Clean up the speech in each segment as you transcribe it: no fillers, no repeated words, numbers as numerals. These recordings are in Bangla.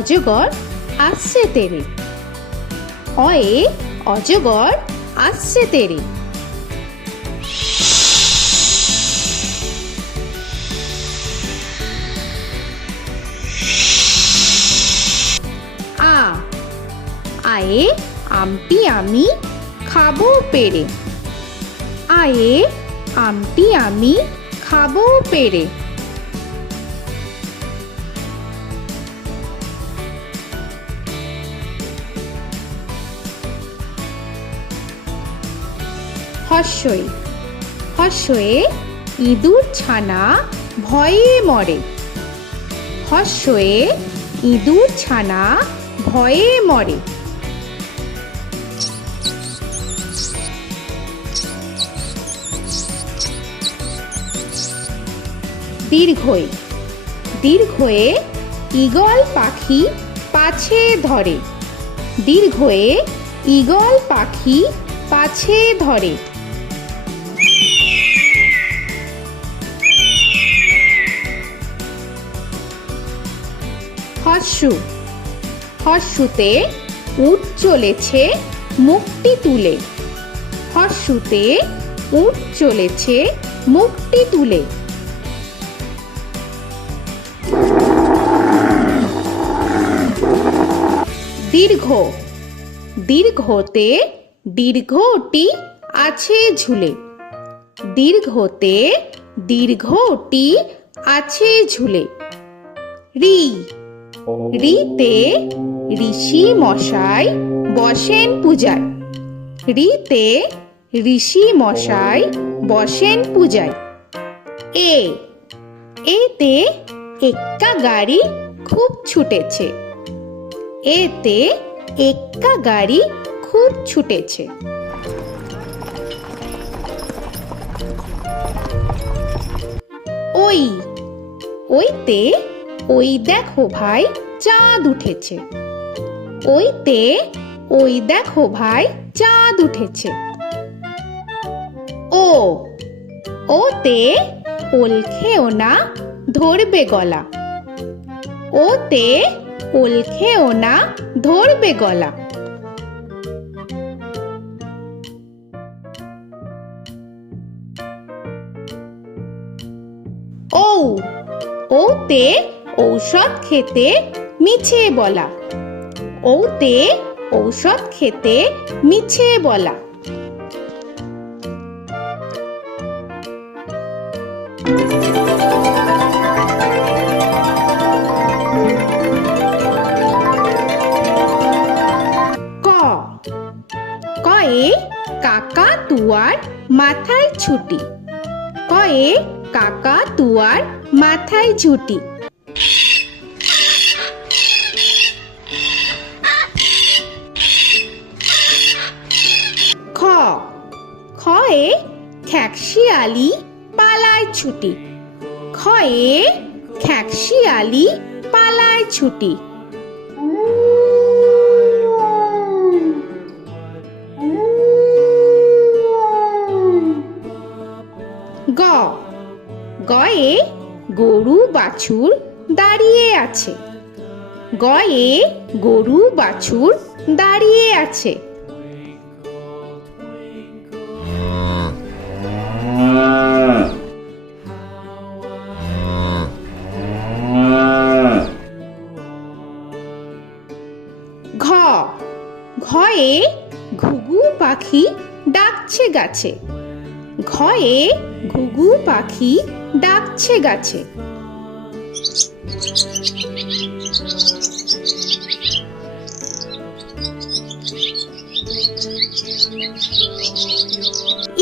অজগর আসছে তেরে। অয়ে অজগর আসছে তেরে। আ আয়ে আমটি আমি খাবো পেরে। আয়ে আমটি আমি খাবো পেরে। হর্ষই হর্ষয়ে ইঁদুর ছানা ভয়ে মরে। হর্ষয়ে ইঁদুর ছানা ভয়ে মরে। দীর্ঘই দীর্ঘয়ে ঈগল পাখি পাছে ধরে। দীর্ঘয়ে ঈগল পাখি পাছে ধরে। হর্ষু হর্ষুতে উট চলেছে মুখটি তুলে। হর্ষুতে উট চলেছে মুখটি তুলে। দীর্ঘ দীর্ঘতে দীর্ঘটি আছে ঝুলে। দীর্ঘতে দীর্ঘটি আছে ঝুলে। রি রিতে ঋষি মশাই বসেন পূজায়। রিতে ঋষি মশাই বসেন পূজায়। এ এতে এক্কা গাড়ি খুব ছুটেছে। এতে এক্কা গাড়ি খুব ছুটেছে। ওই ওইতে ওই দেখো ভাই চাঁদ উঠেছে। ওইতে ওই দেখো ভাই চাঁদ উঠেছে। ও ওতে ওল খেও না ধরবে গলা। ওতে ওল খেও না ধরবে গলা। ঔ ওতে ঔষধ খেতে মিছে বলা। ওতে ঔষধ খেতে মিছে বলা। ক কয়ে কাকা তুয়ার মাথায় ছুটি। কয়ে কাকা তুয়ার মাথায় ঝুটি। খ খয়ে খ্যাকশিয়ালি পালায় ছুটি। খয়ে খ্যাকশিয়ালি পালায় ছুটি। গ গয়ে গরু বাছুর দাঁড়িয়ে আছে। গয়ে গরু বাছুর দাঁড়িয়ে আছে। ঘ ঘয়ে ঘুঘু পাখি ডাকছে গাছে। ঘয়ে ঘুঘু পাখি ডাকছে গাছে।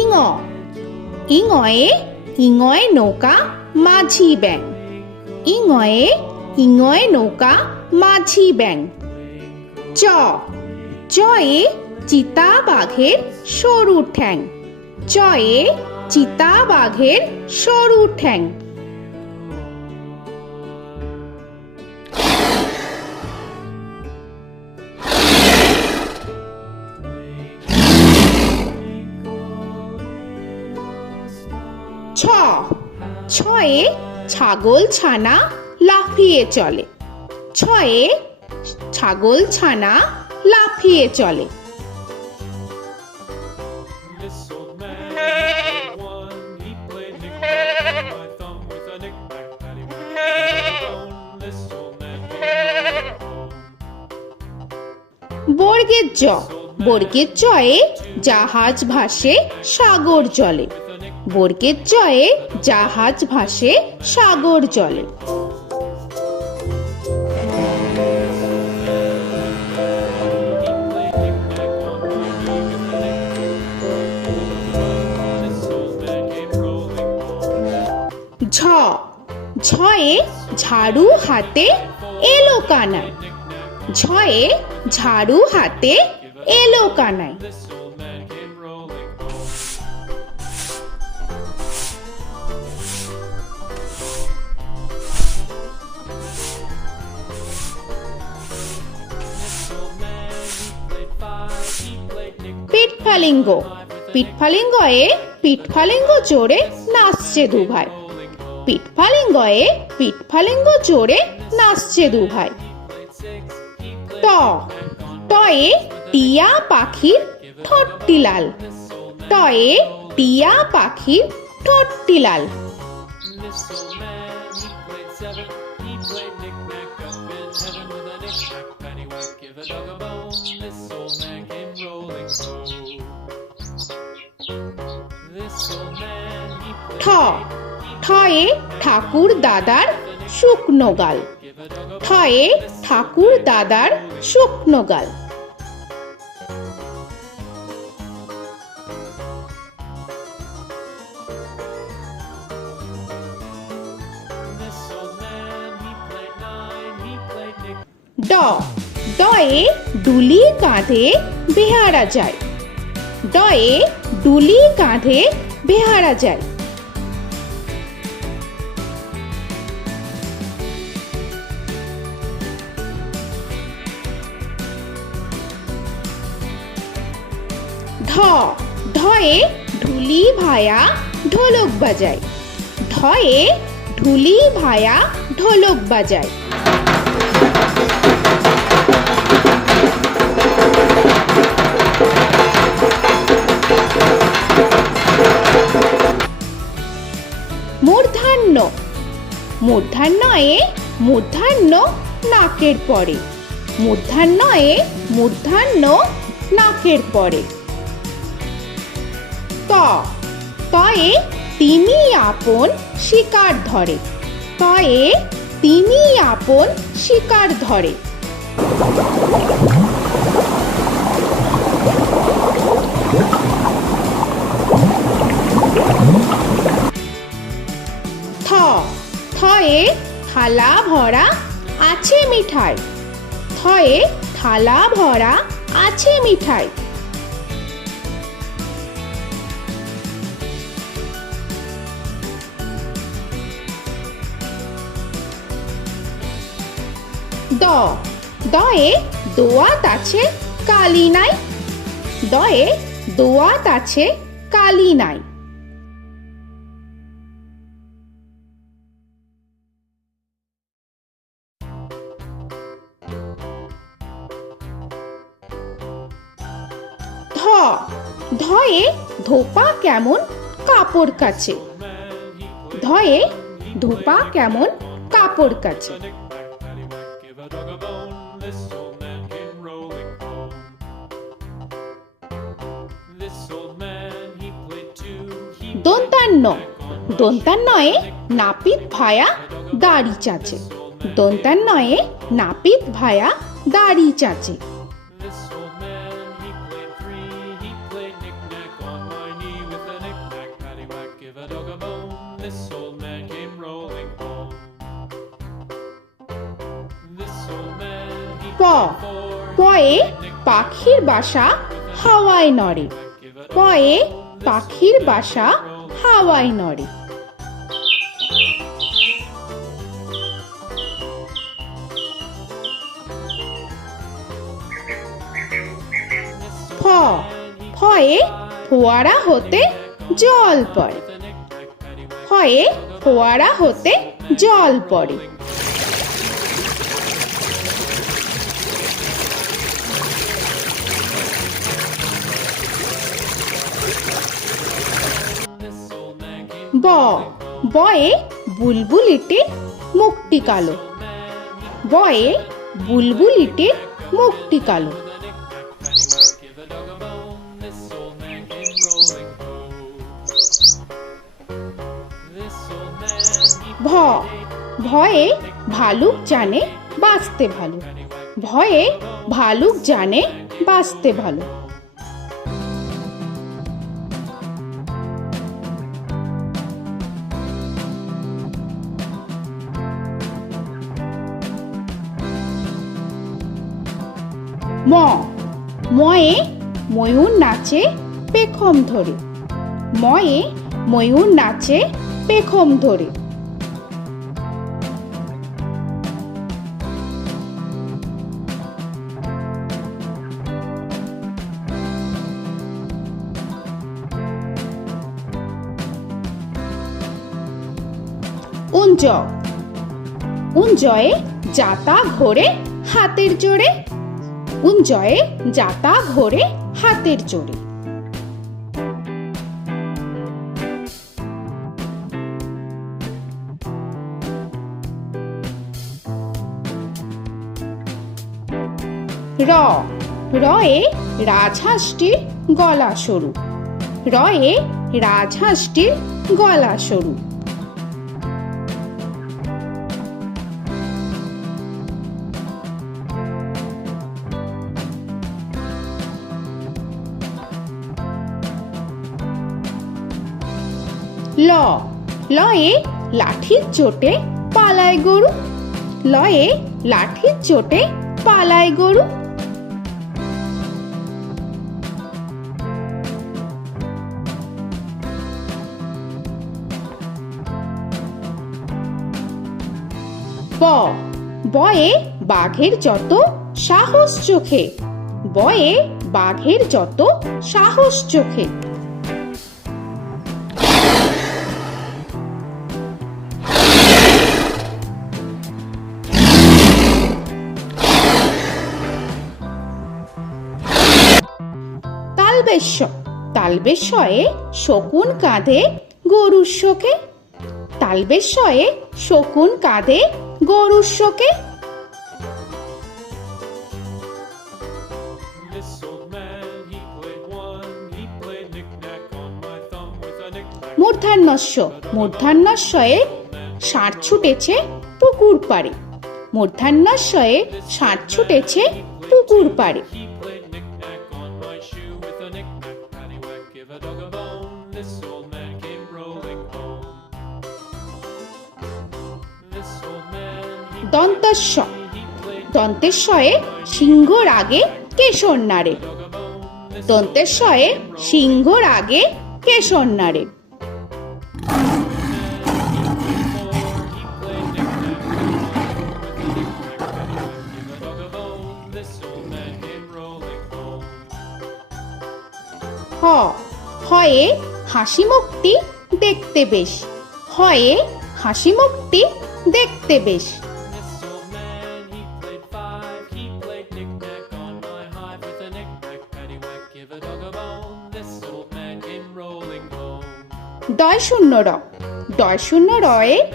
ইঙ ইঙয়ে ইঙয়ে নৌকা মাঝি ব্যাং। ইঙয়ে ইঙয়ে নৌকা মাঝি ব্যাং। চ চয়ে চিতা বাঘের সরু ঠ্যাং। চয়ে চিতা বাঘের সরু ঠ্যাং। ছ ছয়ে ছাগল ছানা লাফিয়ে চলে। ছয়ে ছাগল ছানা লাফিয়ে চলে। This old man had one. He played knick-knack on my thumb with a knick-knack, paddywhack, this old man came home. বর্গের জ, বর্গের জয়ে জাহাজ ভাসে সাগর জলে। বর্গের জয়ে জাহাজ ভাসে সাগর জলে। ঝ, ঝয়ে ঝাড়ু হাতে এলো কানাই। ঝয়ে ঝাড়ু হাতে এলো Kanai. This old man came rolling home. This old man, he played five. He played knick-knack. পিঠফালিঙ্গ, পিঠফালিঙ্গয়ে পিঠফালিঙ্গ জোরে নাচছে দুভাই। পিঠফালিঙ্গয়ে পিঠফালিঙ্গ জোরে নাচছে দুভাই। ট, টয়ে টিয়া পাখির ঠোঁটটি লাল। টয়ে টিয়া পাখির ঠোঁটটি লাল। This old man, he played seven. He played knick-knack up in heaven with a knick-knack, paddywhack, give a dog a bone. This old man came rolling home. This old man, he ঠ, played ঠয়ে ঠাকুর দাদার শুকনো গাল। give a dog a ঠয়ে ঠাকুর দাদার শুকনো গাল। This old man, he played nine. He played knick. ড, ডয়ে ডুলি কাঁধে বেহারা যায়। ডয়ে ডুলি কাঁধে বেহারা যায়। ঢ, ঢয়ে ঢুলি ভায়া ঢোলক বাজায়। ঢয়ে ঢুলি ভায়া ঢোলক বাজায়। মূর্ধন্য, মূর্ধন্যয়ে মূর্ধন্য নাকের পরে। মূর্ধন্যয়ে মূর্ধন্য নাকের পরে। ত, তয়ে তিনি আপন শিকার ধরে। তয়ে তিনি আপন শিকার ধরে। থ, থয়ে থালা ভরা আছে মিঠাই। থয়ে থালা ভরা আছে মিঠাই। দ, দয়ে দোয়াত আছে কালি নাই। দয়ে দোয়াত আছে কালি নাই। ধ, ধয়ে ধোপা কেমন কাপড় কাচে। ধয়ে ধোপা কেমন কাপড় কাচে। Knick-knack, paddywhack, give a dog a bone. This old man came rolling home. This old man, he played two. He দন্তান্ন, দন্তান্নয়ে নাপিত ভায়া দাড়ি চাচে। দন্তান্নয়ে নাপিত ভায়া দাড়ি চাচে। This old man, he played three. He played knick-knack on my knee with a knick-knack, paddywhack, give a dog a bone. This old man came rolling home. This old man, he প, played four. পয়ে পাখির বাসা হাওয়ায় নড়ে। পয়ে পাখির বাসা হাওয়ায় নড়ে। ফ, ফয়ে ফোয়ারা হতে জল পড়ে। ফয়ে ফোয়ারা হতে জল পড়ে। ব বয়ে বুলবুলিটির মুখটি কালো। বয়ে বুলবুলিটির মুখটি কালো। Give a dog a bone, this old man came rolling home. This old man, he ভ ভয়ে ভালুক জানে বাঁচতে ভালো। ভয়ে ভালুক জানে বাঁচতে ভালো। ম ময়ে ময়ূর নাচে পেখম ধরে। ময়ে ময়ূর নাচে পেখম ধরে। উঞ্জ উঞ্জয়ে যাতা ঘোরে হাতের জোরে। উঞ্জয়ে যাতা ঘোরে হাতের জোরে। র রয়ে রাজহাঁসটির গলা সরু। রয়ে রাজহাঁসটির গলা সরু। ল লয়ে লাঠির চোটে পালায় গরু। লয়ে লাঠির চোটে পালায় গরু। ব বয়ে বাঘের যত সাহস চোখে। বয়ে বাঘের যত সাহস চোখে। তালবেশ্য তালবেশ্যয়ে শকুন কাঁধে গরুর শোকে। তালবেশ্যয়ে শকুন কাঁধে গরুর শোকে। This old man, he played one, he played knick-knack on my thumb with a knick-knack. মূর্ধন্যস্য মূর্ধন্যস্বয়ে ষাঁড় ছুটেছে পুকুর পাড়ে। মূর্ধন্যস্বয়ে ষাঁড় ছুটেছে পুকুর পাড়ে। He played knick-knack on my shoe with a knick-knack, paddywhack, give a dog a bone. This old man came rolling home. This old man, he দন্তস্ব played দন্তেশ্বয়ে সিংহর আগে কেশর নাড়ে। dog a bone. This দন্তেশ্বয়ে সিংহর আগে কেশর নাড়ে। he played knick-knack on my with a knick-knack, paddywhack, give a dog a bone. This old man came rolling home. হ হয়ে হাসি মুখটি দেখতে বেশ। হয়ে হাসি মুখটি দেখতে বেশ। This old man, he played five, he played knick-knack on my hive with a knick-knack, paddywhack, give a dog a bone. This old man came rolling home. ডয় শূন্য র ডয় শূন্য রয়ে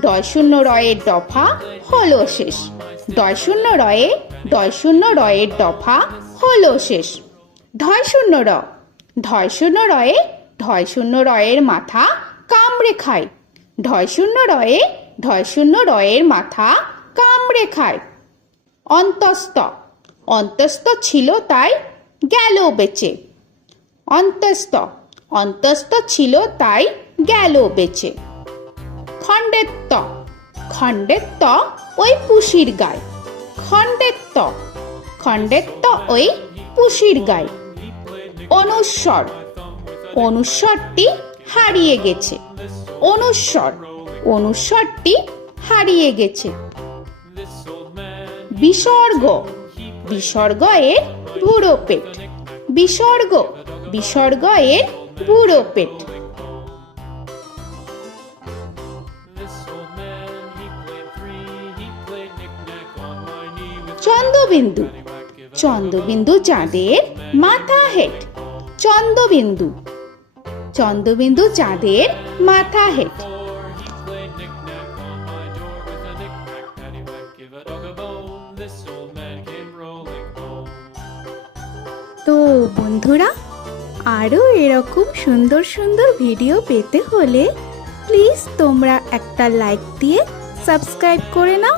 ডয় শূন্য রয়ের দফা হলো শেষ। ডয় শূন্য রয়ে ডয় শূন্য রয়ের দফা হলো শেষ। ঢয় শূন্য র ঢয় শূন্য রয়ে ঢয় শূন্য রয়ের মাথা কামড়ে খায়। ঢয় শূন্য রয়ে ঢয় শূন্য রয়ের মাথা কামড়ে খায়। অন্তস্থ অন্তস্থ ছিল তাই গেল বেঁচে। অন্তস্থ অন্তস্থ ছিল তাই গেল বেঁচে। খণ্ডেত্ব খণ্ডেত্ব ওই পুষির গায়। খণ্ডেত্ব খণ্ডেত্ব ওই পুষির গায়। অনুস্বর অনুস্বরটি হারিয়ে গেছে। অনুস্বর অনুস্বরটি হারিয়ে গেছে। This old man, বিসর্গ বিসর্গ এর বুড়ো পেট। বিসর্গ বিসর্গ এর বুড়ো পেট। this old man, he played three, he played knick-knack on my knee with Chandrabindu paddywhack, give a Chandrabindu চাঁদের মাথা হেট। চন্দ্রবিন্দু চন্দ্রবিন্দু চাঁদের মাথা head. Before he played knick-knack on my door with a knick-knack, paddywhack, give a dog a bone. This old man came rolling home. তো বন্ধুরা, আরও এরকম সুন্দর সুন্দর ভিডিও পেতে হলে প্লিজ তোমরা একটা লাইক দিয়ে সাবস্ক্রাইব করে নাও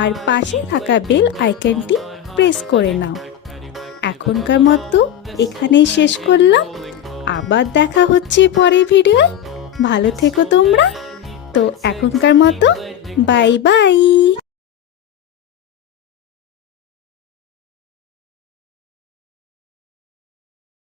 আর পাশে থাকা বেল আইকনটি প্রেস করে নাও। এখনকার মতো এখানেই শেষ করলাম, আবার দেখা হচ্ছে পরের ভিডিও। ভালো থেকো তোমরা। তো এখনকার মতো বাই বাই।